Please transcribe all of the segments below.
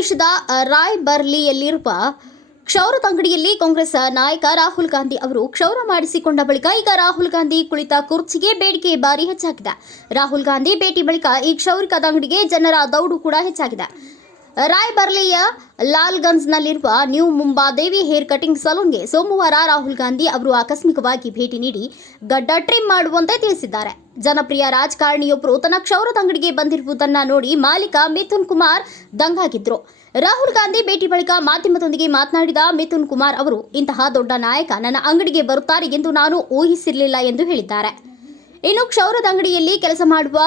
ರಾಜ್ಯದ ರಾಯ್ ಬರ್ಲಿಯಲ್ಲಿರುವ ಕ್ಷೌರದ ಅಂಗಡಿಯಲ್ಲಿ ಕಾಂಗ್ರೆಸ್ ನಾಯಕ ರಾಹುಲ್ ಗಾಂಧಿ ಅವರು ಕ್ಷೌರ ಮಾಡಿಸಿಕೊಂಡ ಬಳಿಕ ಈಗ ರಾಹುಲ್ ಗಾಂಧಿ ಕುಳಿತ ಕುರ್ಚಿಗೆ ಬೇಡಿಕೆ ಬಾರಿ ಹೆಚ್ಚಾಗಿದೆ. ರಾಹುಲ್ ಗಾಂಧಿ ಭೇಟಿ ಬಳಿಕ ಈ ಕ್ಷೌರಿಕದ ಅಂಗಡಿಗೆ ಜನರ ದೌಡು ಕೂಡ ಹೆಚ್ಚಾಗಿದೆ. ರಾಯ್ಬರ್ಲಿಯ ಲಾಲ್ಗಂಜ್ನಲ್ಲಿರುವ new Mumba Devi hair cutting ಸಲೂನ್ಗೆ ಸೋಮವಾರ ರಾಹುಲ್ ಗಾಂಧಿ ಅವರು ಆಕಸ್ಮಿಕವಾಗಿ ಭೇಟಿ ನೀಡಿ ಗಡ್ಡ ಟ್ರಿಮ್ ಮಾಡುವಂತೆ ತಿಳಿಸಿದ್ದಾರೆ. ಜನಪ್ರಿಯ ರಾಜಕಾರಣಿಯೊಬ್ಬರು ತನ್ನ ಕ್ಷೌರದ ಅಂಗಡಿಗೆ ಬಂದಿರುವುದನ್ನ ನೋಡಿ ಮಾಲೀಕ ಮಿಥುನ್ ಕುಮಾರ್ ದಂಗಾಗಿದ್ರು. ರಾಹುಲ್ ಗಾಂಧಿ ಭೇಟಿ ಬಳಿಕ ಮಾಧ್ಯಮದೊಂದಿಗೆ ಮಾತನಾಡಿದ ಮಿಥುನ್ ಕುಮಾರ್ ಅವರು, ಇಂತಹ ದೊಡ್ಡ ನಾಯಕ ನನ್ನ ಅಂಗಡಿಗೆ ಬರುತ್ತಾರೆ ಎಂದು ನಾನು ಊಹಿಸಿರಲಿಲ್ಲ ಎಂದು ಹೇಳಿದ್ದಾರೆ. ಇನ್ನು ಕ್ಷೌರದ ಅಂಗಡಿಯಲ್ಲಿ ಕೆಲಸ ಮಾಡುವ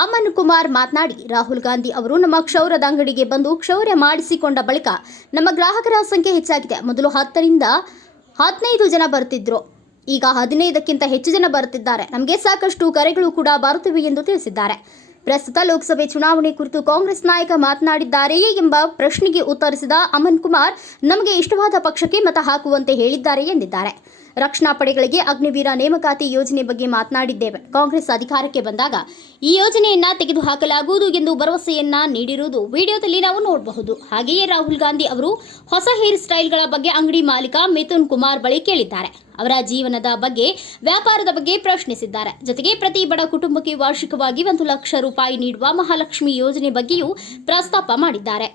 ಅಮನ್ ಕುಮಾರ್ ಮಾತನಾಡಿ, ರಾಹುಲ್ ಗಾಂಧಿ ಅವರು ನಮ್ಮ ಕ್ಷೌರದ ಅಂಗಡಿಗೆ ಬಂದು ಕ್ಷೌರ್ಯ ಮಾಡಿಸಿಕೊಂಡ ಬಳಿಕ ನಮ್ಮ ಗ್ರಾಹಕರ ಸಂಖ್ಯೆ ಹೆಚ್ಚಾಗಿದೆ. ಮೊದಲು ಹತ್ತರಿಂದ ಹದಿನೈದು ಜನ ಬರುತ್ತಿದ್ರು ಈಗ ಹದಿನೈದಕ್ಕಿಂತ ಹೆಚ್ಚು ಜನ ಬರುತ್ತಿದ್ದಾರೆ. ನಮಗೆ ಸಾಕಷ್ಟು ಕರೆಗಳು ಕೂಡ ಬರುತ್ತಿವೆ ಎಂದು ತಿಳಿಸಿದ್ದಾರೆ. ಪ್ರಸ್ತುತ ಲೋಕಸಭೆ ಚುನಾವಣೆ ಕುರಿತು ಕಾಂಗ್ರೆಸ್ ನಾಯಕ ಮಾತನಾಡಿದ್ದಾರೆಯೇ ಎಂಬ ಪ್ರಶ್ನೆಗೆ ಉತ್ತರಿಸಿದ ಅಮನ್ ಕುಮಾರ್, ನಮಗೆ ಇಷ್ಟವಾದ ಪಕ್ಷಕ್ಕೆ ಮತ ಹಾಕುವಂತೆ ಹೇಳಿದ್ದಾರೆ ಎಂದಿದ್ದಾರೆ. ರಕ್ಷಣಾ ಪಡೆಗಳಿಗೆ ಅಗ್ನಿವೀರ ನೇಮಕಾತಿ ಯೋಜನೆ ಬಗ್ಗೆ ಮಾತನಾಡಿದ್ದೇವೆ. ಕಾಂಗ್ರೆಸ್ ಅಧಿಕಾರಕ್ಕೆ ಬಂದಾಗ ಈ ಯೋಜನೆಯನ್ನ ತೆಗೆದುಹಾಕಲಾಗುವುದು ಎಂದು ಭರವಸೆಯನ್ನ ನೀಡಿರುವುದು ವಿಡಿಯೋದಲ್ಲಿ ನಾವು ನೋಡಬಹುದು. ಹಾಗೆಯೇ ರಾಹುಲ್ ಗಾಂಧಿ ಅವರು ಹೊಸ ಹೇರ್ ಸ್ಟೈಲ್ಗಳ ಬಗ್ಗೆ ಅಂಗಡಿ ಮಾಲೀಕ ಮಿಥುನ್ ಕುಮಾರ್ ಬಳಿ ಕೇಳಿದ್ದಾರೆ. ಅವರ ಜೀವನದ ಬಗ್ಗೆ ವ್ಯಾಪಾರದ ಬಗ್ಗೆ ಪ್ರಶ್ನಿಸಿದ್ದಾರೆ. ಜೊತೆಗೆ ಪ್ರತಿ ಬಡ ಕುಟುಂಬಕ್ಕೆ ವಾರ್ಷಿಕವಾಗಿ ಒಂದು ಲಕ್ಷ ರೂಪಾಯಿ ನೀಡುವ ಮಹಾಲಕ್ಷ್ಮಿ ಯೋಜನೆ ಬಗ್ಗೆಯೂ ಪ್ರಸ್ತಾಪ ಮಾಡಿದ್ದಾರೆ.